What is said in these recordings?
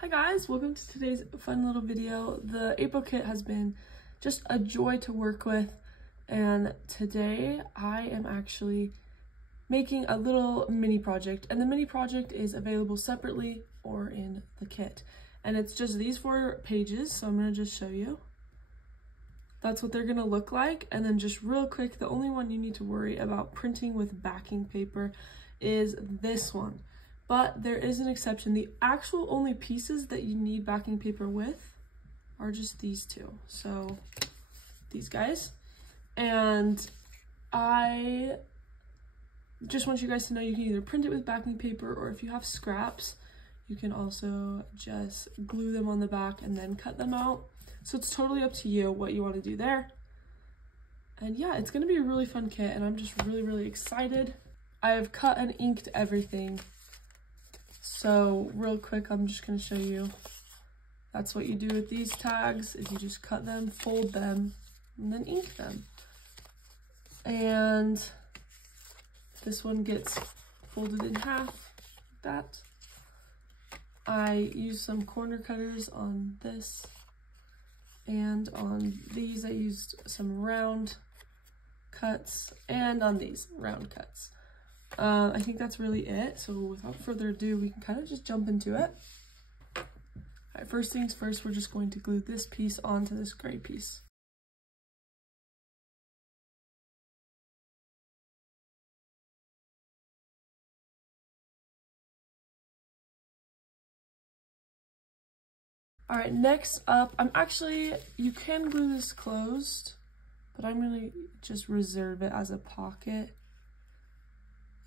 Hi guys, welcome to today's fun little video. The April kit has been just a joy to work with, and today I am actually making a little mini project, and the mini project is available separately or in the kit. And it's just these 4 pages, so I'm going to just show you. That's what they're going to look like. And then just real quick, the only one you need to worry about printing with backing paper is this one. But there is an exception. The actual only pieces that you need backing paper with are just these 2. So these guys. And I just want you guys to know you can either print it with backing paper, or if you have scraps, you can also just glue them on the back and then cut them out. So it's totally up to you what you want to do there. And yeah, it's going to be a really fun kit, and I'm just really excited. I have cut and inked everything. So real quick, I'm just going to show you. That's what you do with these tags, is you just cut them, fold them, and then ink them. And this one gets folded in half, like that. I used some corner cutters on this, and on these I used some round cuts, and on these round cuts. I think that's really it. So without further ado, we can kind of just jump into it. All right, first things first, we're just going to glue this piece onto this gray piece. All right, next up, you can glue this closed, but I'm gonna just reserve it as a pocket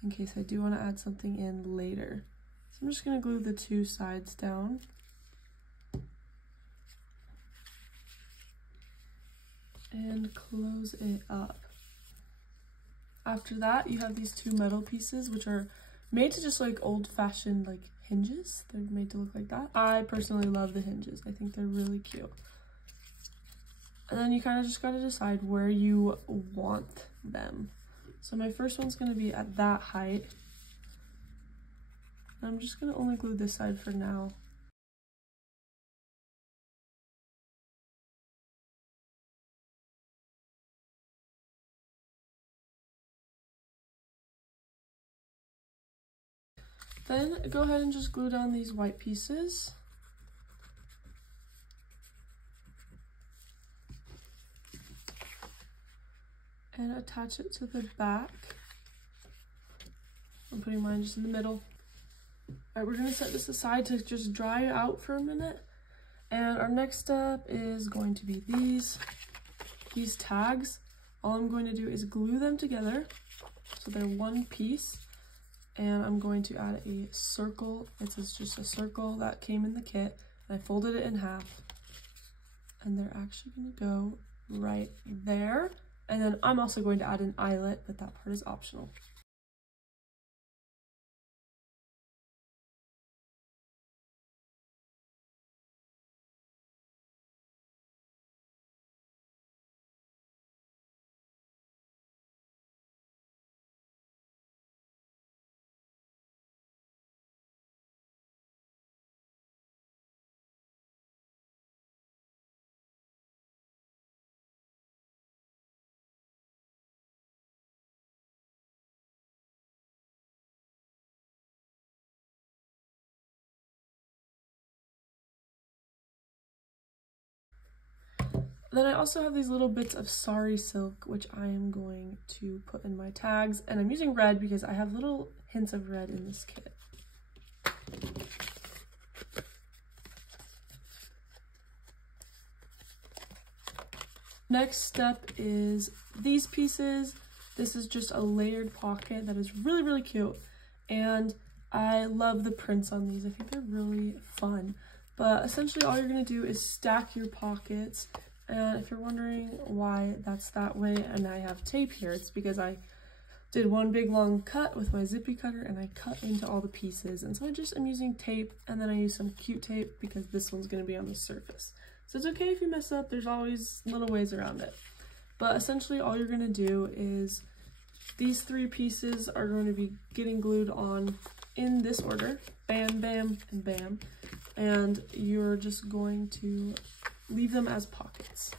in case I do want to add something in later. So I'm just gonna glue the 2 sides down. And close it up. After that, you have these 2 metal pieces, which are made to just like old-fashioned like hinges. They're made to look like that. I personally love the hinges. I think they're really cute. And then you kind of just got to decide where you want them. So my first one's going to be at that height. And I'm just going to only glue this side for now. Then go ahead and just glue down these white pieces. And attach it to the back. I'm putting mine just in the middle. All right, we're gonna set this aside to just dry out for a minute. And our next step is going to be these tags. All I'm going to do is glue them together so they're one piece. And I'm going to add a circle. This is just a circle that came in the kit. And I folded it in half. And they're actually gonna go right there. And then I'm also going to add an eyelet, but that part is optional. Then I also have these little bits of sari silk, which I am going to put in my tags. And I'm using red because I have little hints of red in this kit. Next step is these pieces. This is just a layered pocket that is really cute. And I love the prints on these. I think they're really fun. But essentially all you're gonna do is stack your pockets. And if you're wondering why that's that way and I have tape here, it's because I did one big long cut with my zippy cutter and I cut into all the pieces. And so I just am using tape, and then I use some cute tape because this one's going to be on the surface. So it's okay if you mess up, there's always little ways around it. But essentially all you're going to do is these 3 pieces are going to be getting glued on in this order. Bam, bam, and bam. and you're just going to leave them as pockets.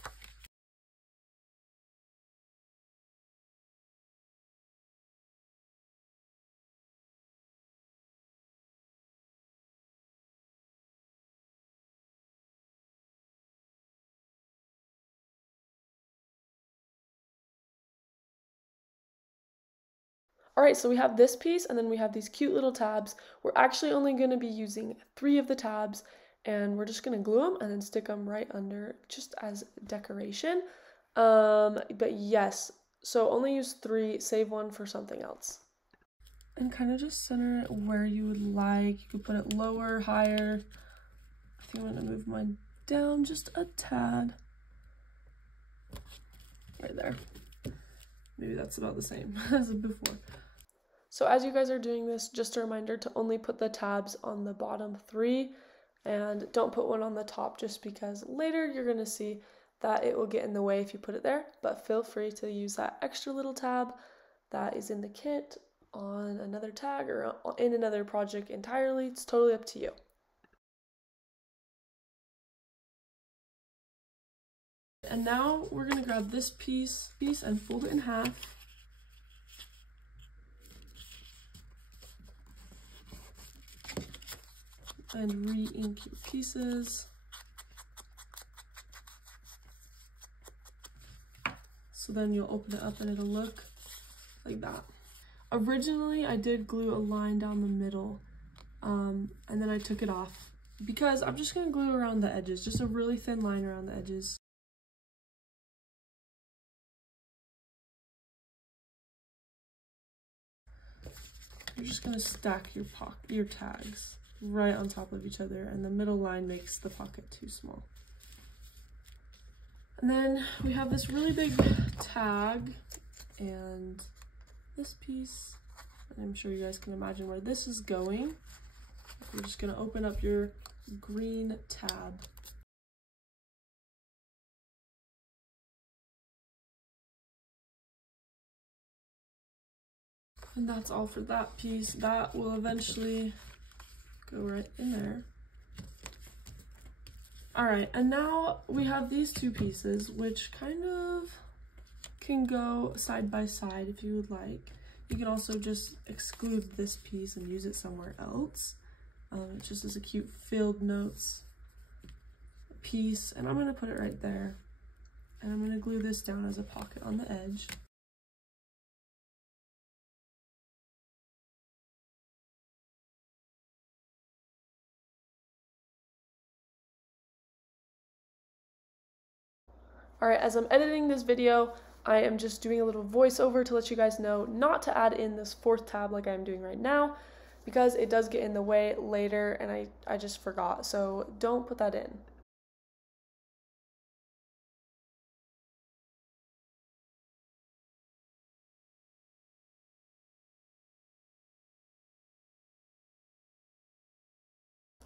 All right, so we have this piece and then we have these cute little tabs. We're actually only going to be using 3 of the tabs, and we're just going to glue them and then stick them right under just as decoration. But yes, so only use 3, save 1 for something else. And kind of just center it where you would like. You could put it lower, higher. I think I'm going to move mine down just a tad. Right there. Maybe that's about the same as before. So as you guys are doing this, just a reminder to only put the tabs on the bottom 3 and don't put one on the top, just because later you're going to see that it will get in the way if you put it there. But feel free to use that extra little tab that is in the kit on another tag or in another project entirely. It's totally up to you. And now we're going to grab this piece and fold it in half. And re-ink your pieces. So then you'll open it up and it'll look like that. Originally, I did glue a line down the middle, and then I took it off because I'm just gonna glue around the edges, just a really thin line around the edges. You're just gonna stack your tags right on top of each other, and the middle line makes the pocket too small. And then we have this really big tag and this piece, and I'm sure you guys can imagine where this is going. You're just gonna open up your green tab. And that's all for that piece. That will eventually go right in there. All right, and now we have these 2 pieces, which kind of can go side by side if you would like. You can also just exclude this piece and use it somewhere else. It just is a cute field notes piece, and I'm gonna put it right there. And I'm gonna glue this down as a pocket on the edge. Alright, as I'm editing this video, I am just doing a little voiceover to let you guys know not to add in this 4th tab like I'm doing right now, because it does get in the way later and I just forgot, so don't put that in.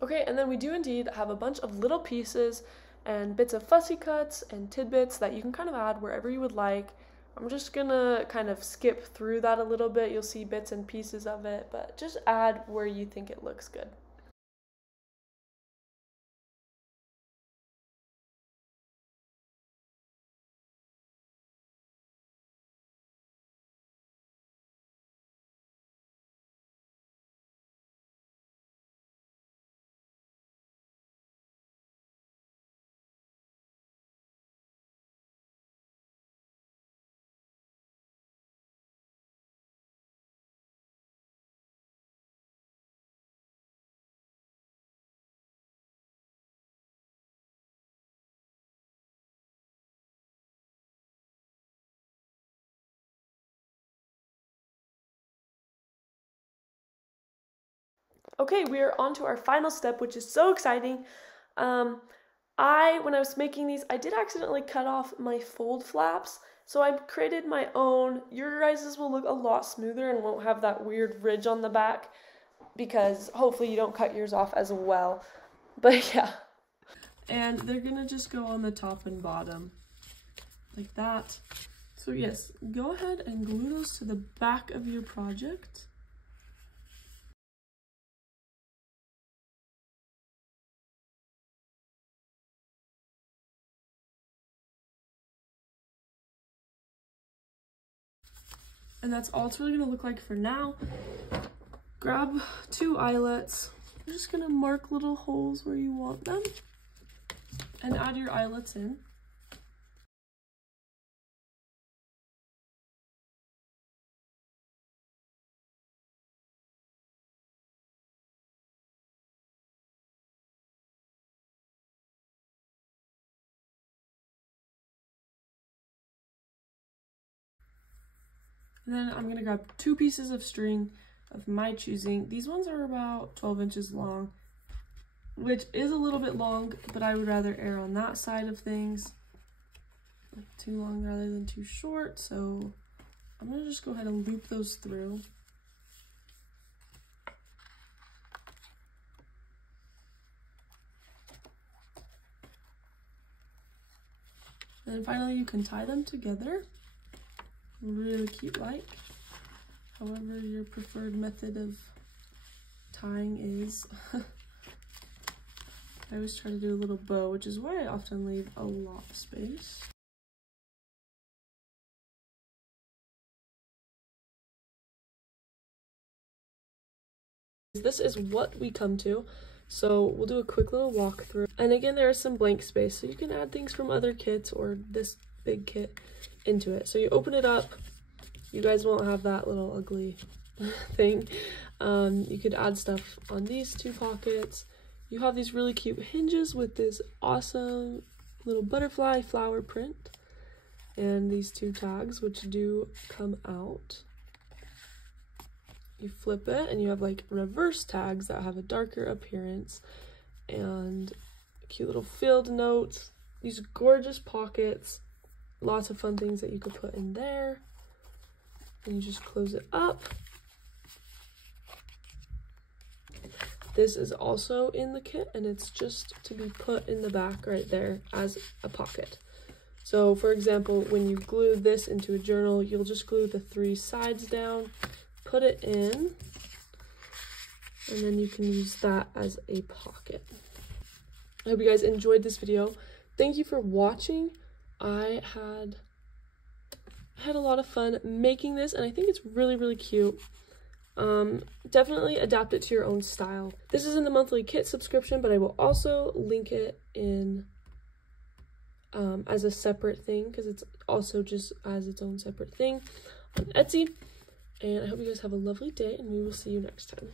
Okay, and then we do indeed have a bunch of little pieces and bits of fussy cuts and tidbits that you can kind of add wherever you would like. I'm just gonna kind of skip through that a little bit. You'll see bits and pieces of it, but just add where you think it looks good. Okay, we are on to our final step, which is so exciting. When I was making these, I did accidentally cut off my fold flaps, so I created my own. Your guys's will look a lot smoother and won't have that weird ridge on the back, because hopefully you don't cut yours off as well. But yeah. And they're gonna just go on the top and bottom, like that. So yes, go ahead and glue those to the back of your project. And that's all it's really gonna look like for now. Grab 2 eyelets. You're just gonna mark little holes where you want them and add your eyelets in. And then I'm gonna grab 2 pieces of string of my choosing. These ones are about 12 inches long, which is a little bit long, but I would rather err on that side of things. Too long rather than too short, so I'm gonna just go ahead and loop those through. And then finally you can tie them together. Really cute like. However your preferred method of tying is. I always try to do a little bow, which is why I often leave a lot of space. This is what we come to. So we'll do a quick little walkthrough. And again, there is some blank space, so you can add things from other kits or this big kit into it. So you open it up. You guys won't have that little ugly thing. You could add stuff on these 2 pockets. You have these really cute hinges with this awesome little butterfly flower print. And these 2 tags, which do come out. You flip it and you have like reverse tags that have a darker appearance and cute little field notes. These gorgeous pockets, lots of fun things that you could put in there. And you just close it up. This is also in the kit and it's just to be put in the back right there as a pocket. So for example, when you glue this into a journal, you'll just glue the 3 sides down, put it in, and then you can use that as a pocket. I hope you guys enjoyed this video. Thank you for watching. I had a lot of fun making this and I think it's really, really cute. Definitely adapt it to your own style. This is in the monthly kit subscription, but I will also link it in as a separate thing because it's also just as its own separate thing on Etsy. And I hope you guys have a lovely day and we will see you next time.